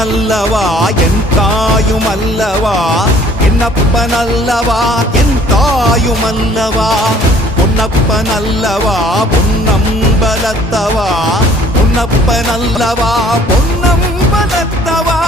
நல்லவா என் தாயும் அல்லவா, என்னப்ப நல்லவா என் தாயும் அல்லவா, பொன்னப்ப நல்லவா பொன்னம்பலத்தவா, பொன்னப்ப நல்லவா பொன்னம்பலத்தவா.